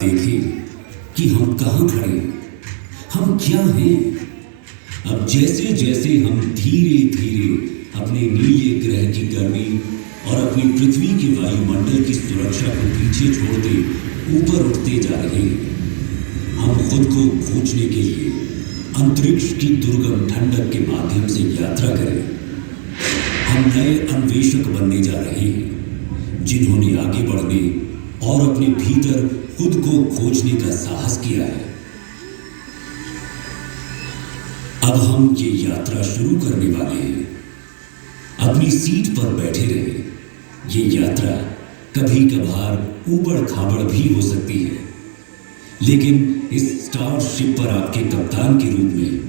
देखें कि हम कहाँ खड़े हैं, हम क्या हैं। अब जैसे जैसे हम धीरे धीरे अपने नीले ग्रह की गर्मी और अपनी पृथ्वी के वायुमंडल की सुरक्षा को पीछे छोड़ते ऊपर उठते जा रहे हैं, हम खुद को खोजने के लिए अंतरिक्ष की दुर्गम ठंडक के माध्यम से यात्रा करें। हम नए अन्वेषक बनने जा रहे हैं, जिन्होंने आगे बढ़ने और अपने भीतर खुद को खोजने का साहस किया है। अब हम ये यात्रा शुरू करने वाले हैं। अपनी सीट पर बैठे रहे। ये यात्रा कभी कभार ऊबड़ खाबड़ भी हो सकती है, लेकिन इस स्टारशिप पर आपके कप्तान के रूप में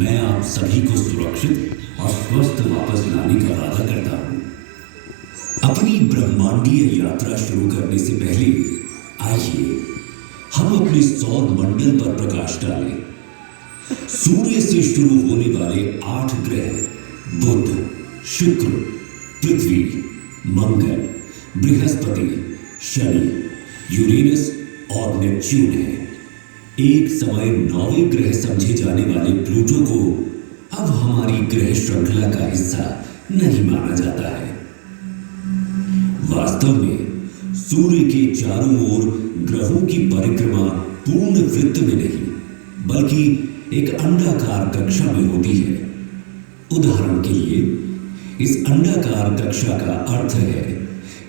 मैं आप सभी को सुरक्षित और स्वस्थ वापस लाने का वादा करता हूं। अपनी ब्रह्मांडीय यात्रा शुरू करने से पहले आइए हम अपने सौर मंडल पर प्रकाश डालें। सूर्य से शुरू होने वाले 8 ग्रह बुध, शुक्र, पृथ्वी, मंगल, बृहस्पति, शनि, यूरेनस और नेपच्यून है। एक समय 9वें ग्रह समझे जाने वाले प्लूटो को अब हमारी ग्रह श्रृंखला का हिस्सा नहीं माना जाता है। वास्तव में सूर्य के चारों ओर ग्रहों की परिक्रमा पूर्ण वृत्त में नहीं, बल्कि एक अंडाकार कक्षा में होती है। उदाहरण के लिए, इस अंडाकार कक्षा का अर्थ है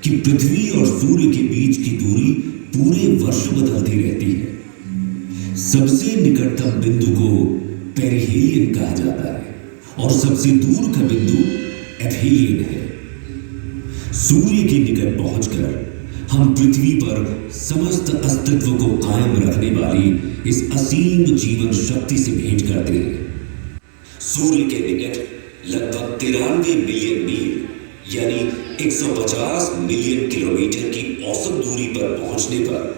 कि पृथ्वी और सूर्य के बीच की दूरी पूरे वर्ष बदलती रहती है। सबसे निकटतम बिंदु को पेरिहेलियन कहा जाता है और सबसे दूर का बिंदु एफेलियन है। सूर्य के निकट पहुंचकर हम पृथ्वी पर समस्त अस्तित्व को कायम रखने वाली इस असीम जीवन शक्ति से भेंट करते हैं। सूर्य के निकट लगभग 93 मिलियन मील यानी 150 मिलियन किलोमीटर की औसत दूरी पर पहुंचने पर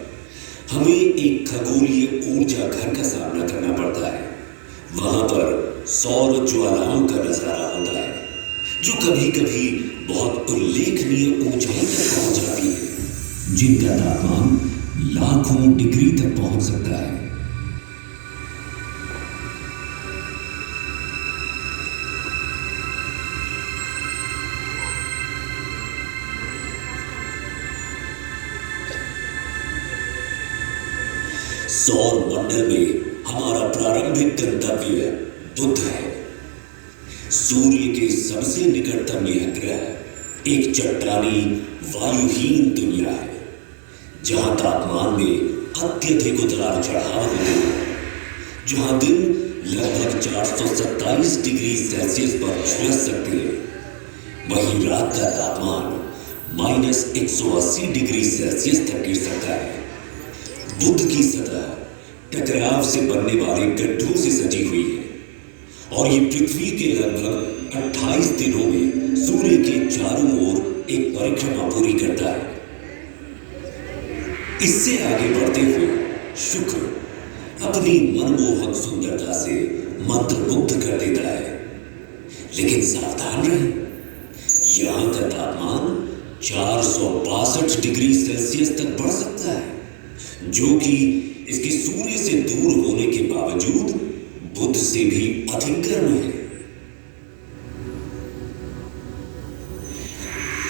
हमें एक खगोलीय ऊर्जा घर का सामना करना पड़ता है। वहां पर सौर ज्वालाओं का नजारा होता है, जो कभी कभी बहुत उल्लेखनीय ऊंचाई तक पहुंच जाती है, जिनका तापमान लाखों डिग्री तक पहुंच सकता है। सौर मंडल में हमारा प्रारंभिक गंतव्य बुध है। सूर्य के सबसे निकटतम यह ग्रह एक चट्टानी वायुहीन दुनिया है, जहां तापमान में अत्यधिक उतार चढ़ाव होते हैं, जहां दिन लगभग 427 डिग्री सेल्सियस पर झुलस सकते हैं, वहीं रात का तापमान -180 डिग्री सेल्सियस तक गिर सकता है। बुध की सतह टकराव से बनने वाले गड्ढों से सजी हुई है और ये पृथ्वी के लगभग 28 दिनों में सूर्य के चारों ओर एक परिक्रमा पूरी करता है। इससे आगे बढ़ते हुए शुक्र अपनी मनमोहक सुंदरता से मंत्रमुग्ध कर देता है, लेकिन सावधान रहें, यहां का तापमान 462 डिग्री सेल्सियस तक बढ़ सकता है, जो कि इसके सूर्य से दूर होने के बावजूद बुध से भी अधिक गर्म है।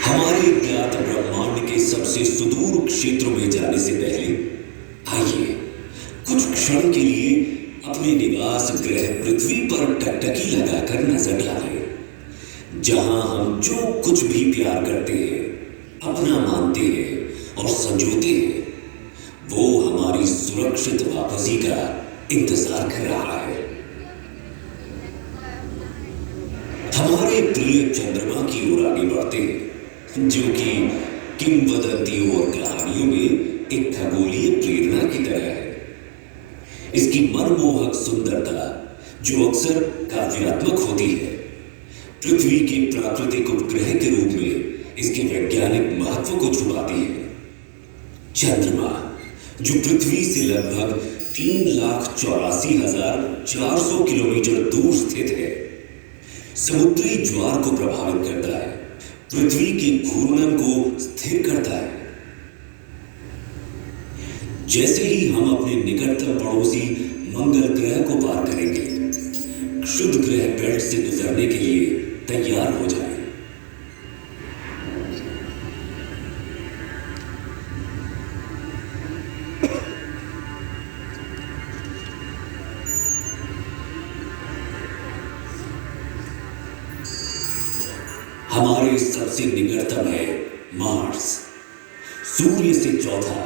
हमारे ज्ञात ब्रह्मांड के सबसे सुदूर क्षेत्रों में जाने से पहले आइए कुछ क्षण के लिए अपने निवास ग्रह पृथ्वी पर टकटकी लगाकर नजर डालें, जहां हम जो कुछ भी प्यार करते हैं, अपना मानते हैं और संजोते हैं, वो हमारी सुरक्षित वापसी का इंतजार कर रहा है। हमारे प्रिय चंद्रमा की ओर आगे बढ़ते हैं, जो कि किंवदंतियों और कहानियों में एक खगोलीय प्रेरणा की तरह है। इसकी मनमोहक सुंदरता, जो अक्सर काव्यात्मक होती है, पृथ्वी के प्राकृतिक उपग्रह के रूप में इसके वैज्ञानिक महत्व को छुपाती है। चंद्रमा, जो पृथ्वी से लगभग 3,84,400 किलोमीटर दूर स्थित है, समुद्री ज्वार को प्रभावित करता है, पृथ्वी के घूर्णन को स्थिर करता है। जैसे ही हम अपने निकटतम पड़ोसी मंगल ग्रह को पार करेंगे, क्षुद्र ग्रह बेल्ट से गुजरने के लिए तैयार हो जाएं। हमारे सबसे निकटतम है मार्स, सूर्य से चौथा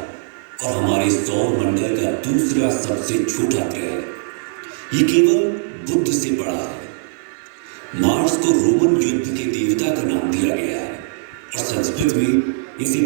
और हमारे सौर मंडल का दूसरा सबसे छोटा ग्रह। ये केवल बुध से बड़ा है। मार्स को रोमन युद्ध के देवता का नाम दिया गया है और संस्कृत में इसे